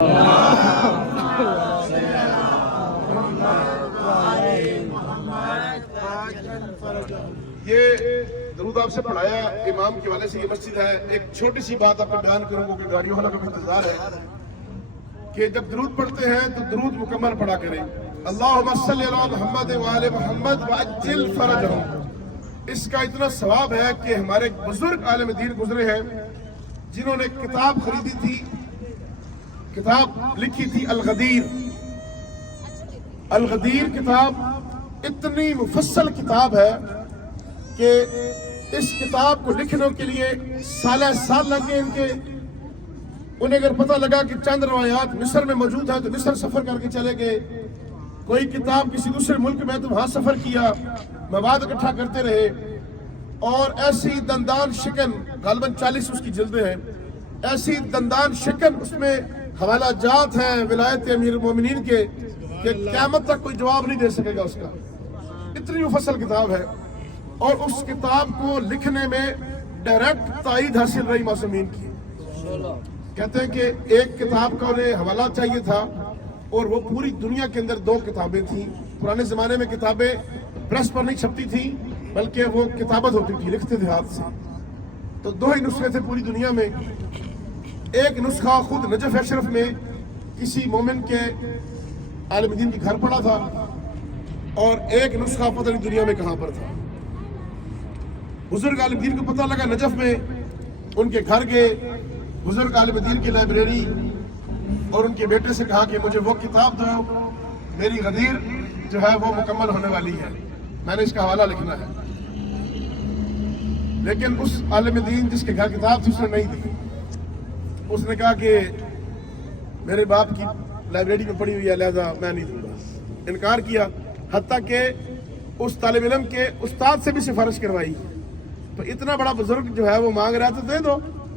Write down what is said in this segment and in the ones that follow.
یہ درود آپ سے پڑھایا امام کے والے سے، یہ مسجد ہے۔ ایک چھوٹی سی بات آپ کو بیان کروں گا کہ گاڑیوں والا کا بھی انتظار ہے کہ جب درود پڑھتے ہیں تو درود مکمل پڑھا کریں۔ اللہم صلی علی محمد وآل محمد وعجل فرجہم۔ اس کا اتنا ثواب ہے کہ ہمارے بزرگ عالم دین گزرے ہیں جنہوں نے کتاب خریدی تھی، کتاب لکھی تھی الغدیر۔ الغدیر کتاب اتنی مفصل کتاب ہے کہ اس کتاب کو لکھنے کے لیے سال لگ گئے ان کے۔ انہیں اگر پتہ لگا کہ چند روایات مصر میں موجود ہیں تو مصر سفر کر کے چلے گئے۔ کوئی کتاب کسی دوسرے ملک میں تو وہاں سفر کیا، مواد اکٹھا کرتے رہے، اور ایسی دندان شکن، غالباً 40 اس کی جلدیں ہیں، ایسی دندان شکن اس میں حوالہ جات ہیں ولایت امیر المومنین کے کہ قیامت تک کوئی جواب نہیں دے سکے گا اس کا۔ اتنی مفصل کتاب ہے، اور اس کتاب کو لکھنے میں ڈائریکٹ تائید حاصل رہی معصومین کی۔ کہتے ہیں کہ ایک کتاب کا انہیں حوالہ چاہیے تھا، اور وہ پوری دنیا کے اندر 2 کتابیں تھیں۔ پرانے زمانے میں کتابیں پریس پر نہیں چھپتی تھیں بلکہ وہ کتابت ہوتی تھی، لکھتے تھے ہاتھ سے۔ تو 2 ہی نسخے تھے پوری دنیا میں۔ ایک نسخہ خود نجف اشرف میں کسی مومن کے عالم دین کے گھر پڑا تھا، اور ایک نسخہ پتہ نہیں دنیا میں کہاں پر تھا۔ بزرگ عالم دین کو پتہ لگا، نجف میں ان کے گھر گئے، بزرگ عالم دین کی لائبریری، اور ان کے بیٹے سے کہا کہ مجھے وہ کتاب دو، میری غدیر جو ہے وہ مکمل ہونے والی ہے، میں نے اس کا حوالہ لکھنا ہے۔ لیکن اس عالم دین جس کے گھر کتاب تھی اس نے نہیں دی۔ اس نے کہا کہ میرے باپ کی لائبریری میں پڑھی ہوئی ہے لہذا میں نہیں دوں گا، انکار کیا۔ حتیٰ کہ اس طالب علم کے استاد سے بھی سفارش کروائی، تو اتنا بڑا بزرگ جو ہے وہ مانگ رہا تو دے دو،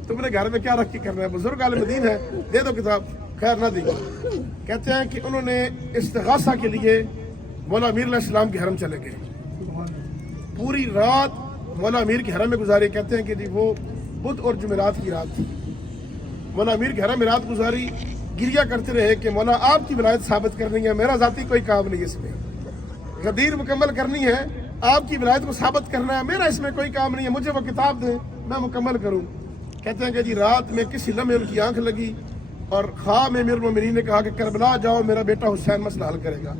تم نے گھر میں کیا رکھ کے کرنا ہے، بزرگ عالم دین ہے، دے دو کتاب۔ خیر نہ دی۔ کہتے ہیں کہ انہوں نے استغاثہ کے لیے مولا امیر علیہ السلام کے حرم چلے گئے، پوری رات مولا امیر کے حرم میں گزاری۔ کہتے ہیں کہ جی وہ بدھ اور جمعرات کی رات تھی، مولا امیر کے حرم میں رات گزاری، گریا کرتے رہے کہ مولا آپ کی ولایت ثابت کرنی ہے، میرا ذاتی کوئی کام نہیں اس میں، غدیر مکمل کرنی ہے، آپ کی ولایت کو ثابت کرنا ہے، میرا اس میں کوئی کام نہیں ہے، مجھے وہ کتاب دیں میں مکمل کروں۔ کہتے ہیں کہ جی رات میں کسی لمحے ان کی آنکھ لگی، اور خواب میں امیر المومنین نے کہا کہ کربلا جاؤ، میرا بیٹا حسین مسئلہ حل کرے گا۔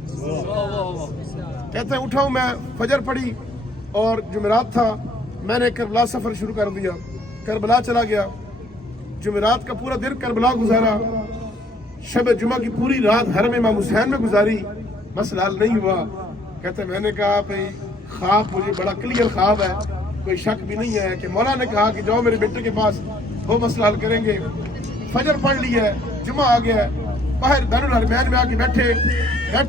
کہتے ہیں اٹھا ہوں میں، فجر پڑی اور جمعرات تھا، میں نے کربلا سفر شروع کر دیا، کربلا چلا گیا، جمعرات کا پورا دن کربلا گزارا، شب جمعہ کی پوری رات حرم امام حسین میں گزاری، مسئلہ حل نہیں ہوا۔ کہتے ہیں میں نے کہا بھئی خواب مجھے بڑا کلیئر خواب ہے، کوئی شک بھی نہیں ہے کہ مولا نے کہا کہ جاؤ میرے بیٹے کے پاس، وہ مسئلہ حل کریں گے۔ فجر پڑھ لی ہے، جمعہ آ گیا ہے، باہر بین الحرمین میں آ کے بیٹھے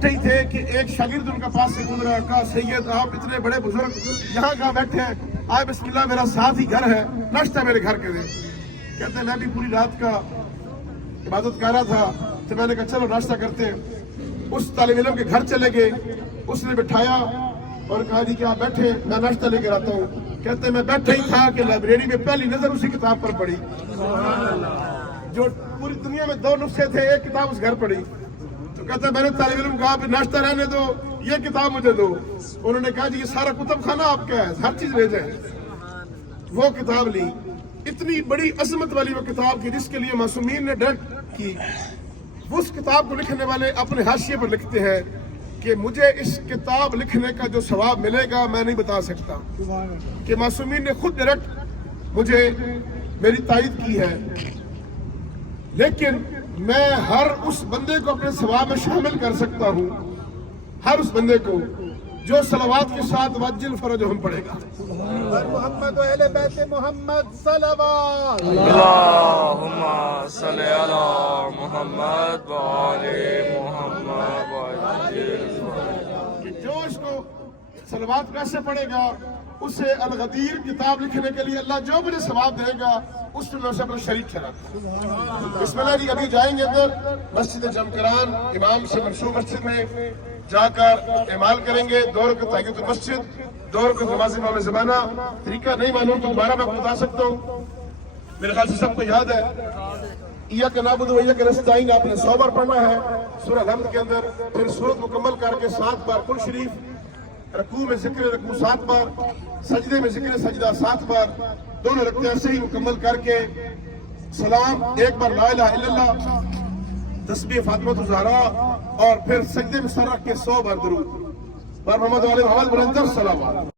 ہی تھے کہ ایک شاگرد ان کا پاس سے گزرا، کہا سید آپ اتنے بڑے بزرگ یہاں کہاں بیٹھے ہیں، آئے بسم اللہ میرا ساتھ ہی گھر ہے، ناشتہ میرے گھر کے دیں۔ کہتے ہیں میں بھی پوری رات کا عبادت کر رہا تھا تو میں نے کہا چلو ناشتہ کرتے ہیں۔ اس طالب علم کے گھر چلے گئے، اس نے بٹھایا اور کہا جی کہ آپ بیٹھے میں ناشتہ لے کر آتا ہوں۔ کہتے ہیں میں بیٹھا ہی تھا کہ لائبریری میں پہلی نظر اسی کتاب پر پڑی، جو پوری دنیا میں 2 نسخے تھے، ایک کتاب اس گھر پڑی۔ تو کہتا ہے میں نے طالب علم کہا کہ ناشتہ رہنے دو، یہ کتاب مجھے دو۔ انہوں نے کہا جی یہ سارا کتب خانہ آپ کا ہے، ہر چیز لے جائیں۔ وہ کتاب لی، اتنی بڑی عظمت والی وہ کتاب کی جس کے لیے معصومین نے ڈر کی۔ اس کتاب کو لکھنے والے اپنے حاشیے پر لکھتے ہیں کہ مجھے اس کتاب لکھنے کا جو ثواب ملے گا میں نہیں بتا سکتا، کہ معصومین نے خود ڈائریکٹ مجھے میری تائید کی ہے، لیکن میں ہر اس بندے کو اپنے ثواب میں شامل کر سکتا ہوں، ہر اس بندے کو جو صلوات کے ساتھ وجل فرجہم پڑھے گا۔ محمد و اہل بیت محمد صلوات، اللہم صلی علی محمد و آل محمد وعجل کہ جو اس کو صلوات کیسے پڑھے گا، اسے الغدیر کتاب لکھنے کے لیے اللہ جو مجھے ثواب دے گا اس میں سے اپنا شریک ٹھہراتا۔ بسم اللہ جی ابھی جائیں گے اندر مسجد جمکران، امام سے منسوب مسجد میں جا کر اعمال کریں گے، 2 رکعت تحیۃ المسجد، 2 رکعت نماز امام زمانہ۔ طریقہ نہیں معلوم تو دوبارہ میں بتا سکتا ہوں، میرے خیال سے سب کو یاد ہے۔ ایاک نعبد و ایاک نستعین آپ نے 100 بار پڑھنا ہے سورہ الحمد کے اندر. پھر سورت مکمل کر کے 7 بار کل شریف، رکوع میں ذکر رکوع 7 بار، سجدے میں ذکر سجدہ 7 بار، دونوں رکعتیں ایسے ہی مکمل کر کے سلام، ایک بار لا الہ الا اللہ، تسبیح فاطمۃ الزہرا، اور پھر سجدے میں سر رکھ کے 100 بار درود بر محمد و آل محمد بلند السلام.